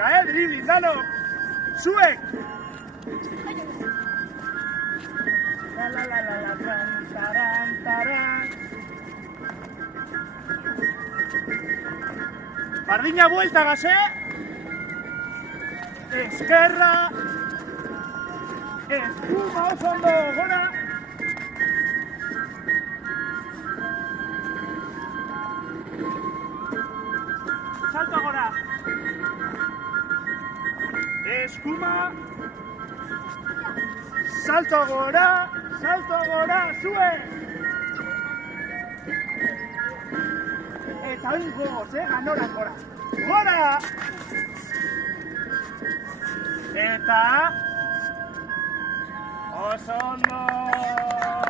Venga, dribling, dano. Zuek. Bardina buelta, gase. Esquerra. Eskuma oso ondo, gora. Salto agora. Eskuma. Salto agora, zue. Eta hori gogoz, ganoran gora. Gora! Eta... oso ondo!